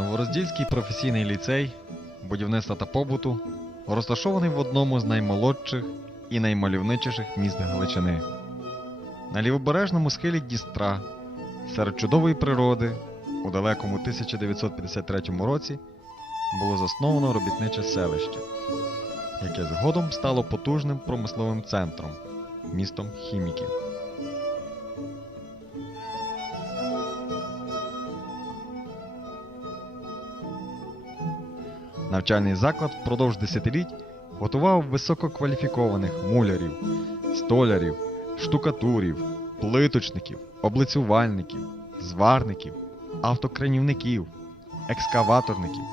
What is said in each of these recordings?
Новороздільський професійний ліцей будівництва та побуту розташований в одному з наймолодших і наймальовничіших міст Галичини. На лівобережному схилі Дністра, серед чудової природи, у далекому 1953 році було засновано робітниче селище, яке згодом стало потужним промисловим центром, містом хіміків. Навчальний заклад впродовж десятиліть готував висококваліфікованих мулярів, столярів, штукатурів, плиточників, облицювальників, зварників, автокранівників, екскаваторників,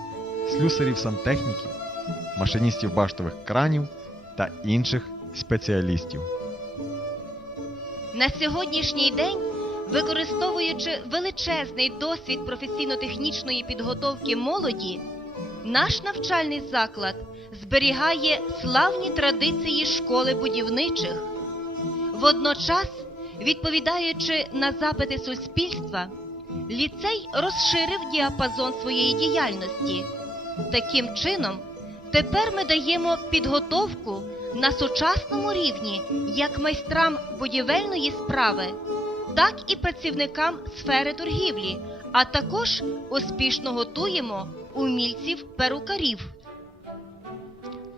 слюсарів-сантехніків, машиністів баштових кранів та інших спеціалістів. На сьогоднішній день, використовуючи величезний досвід професійно-технічної підготовки молоді, наш навчальний заклад зберігає славні традиції школи будівничих. Водночас, відповідаючи на запити суспільства, ліцей розширив діапазон своєї діяльності. Таким чином, тепер ми даємо підготовку на сучасному рівні як майстрам будівельної справи, так і працівникам сфери торгівлі, а також успішно готуємо умільців перукарів.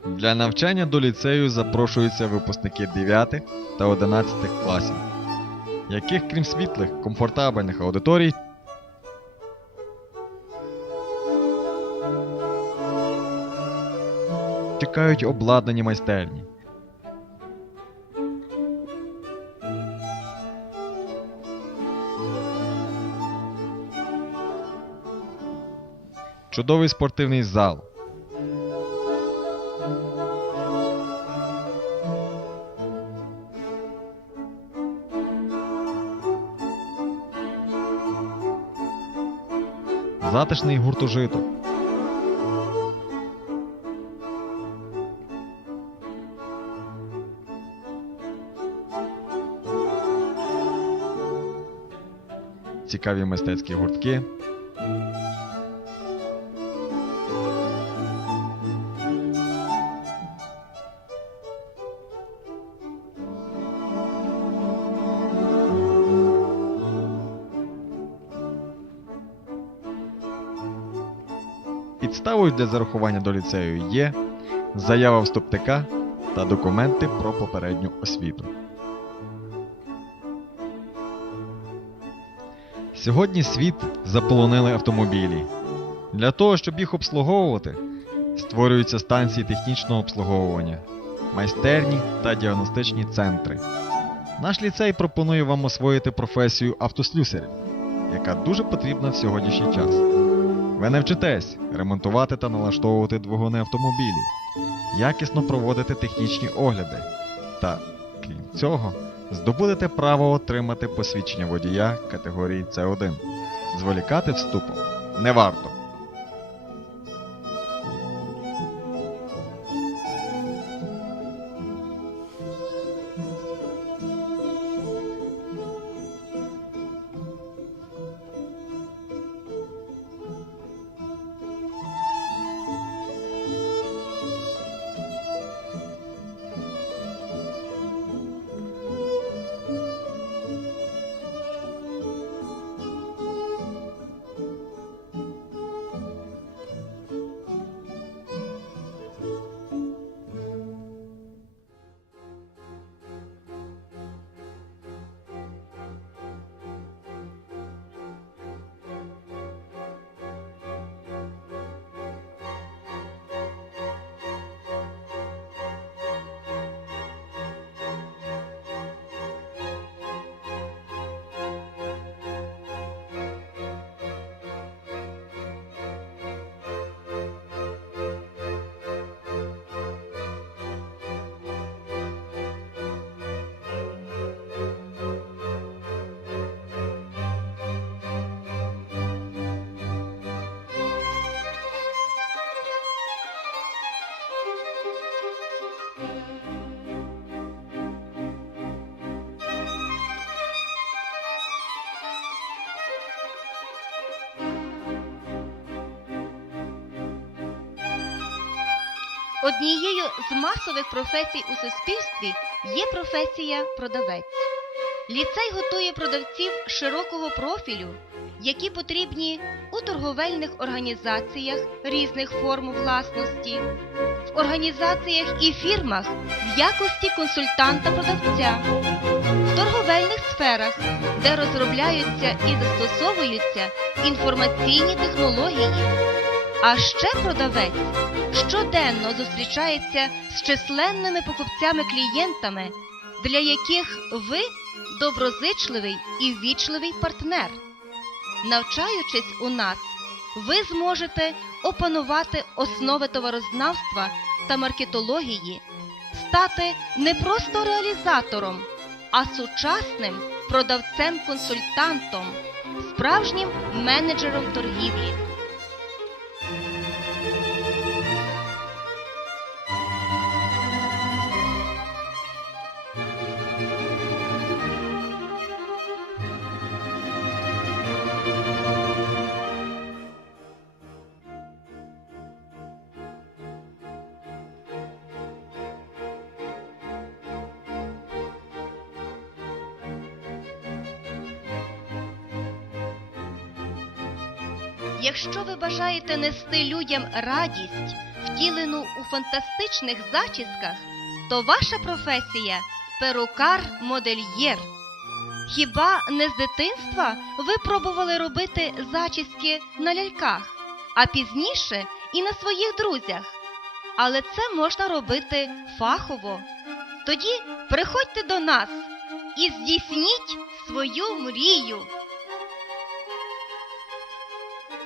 Для навчання до ліцею запрошуються випускники 9 та 11 класів, яких, крім світлих, комфортабельних аудиторій, чекають обладнані майстерні. Чудовий спортивний зал. Затишний гуртожиток. Цікаві мистецькі гуртки. Підставою для зарахування до ліцею є заява вступника та документи про попередню освіту. Сьогодні світ заполонили автомобілі. Для того, щоб їх обслуговувати, створюються станції технічного обслуговування, майстерні та діагностичні центри. Наш ліцей пропонує вам освоїти професію автослюсаря, яка дуже потрібна в сьогоднішній час. Ви навчитесь ремонтувати та налаштовувати двигуни автомобілів, якісно проводити технічні огляди та, крім цього, здобудете право отримати посвідчення водія категорії С1. Зволікати вступом не варто. Однією з масових професій у суспільстві є професія продавець. Ліцей готує продавців широкого профілю, які потрібні у торговельних організаціях різних форм власності, в організаціях і фірмах в якості консультанта-продавця, в торговельних сферах, де розробляються і застосовуються інформаційні технології. А ще продавець щоденно зустрічається з численними покупцями-клієнтами, для яких ви доброзичливий і ввічливий партнер. Навчаючись у нас, ви зможете опанувати основи товарознавства та маркетології, стати не просто реалізатором, а сучасним продавцем-консультантом, справжнім менеджером торгівлі. Якщо ви бажаєте нести людям радість, втілену у фантастичних зачісках, то ваша професія перукар-модельєр. Хіба не з дитинства ви пробували робити зачіски на ляльках, а пізніше і на своїх друзях? Але це можна робити фахово. Тоді приходьте до нас і здійсніть свою мрію.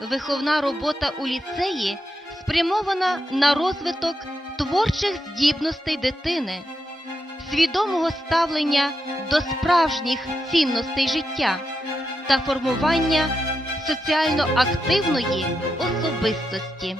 Виховна робота у ліцеї спрямована на розвиток творчих здібностей дитини, свідомого ставлення до справжніх цінностей життя та формування соціально активної особистості.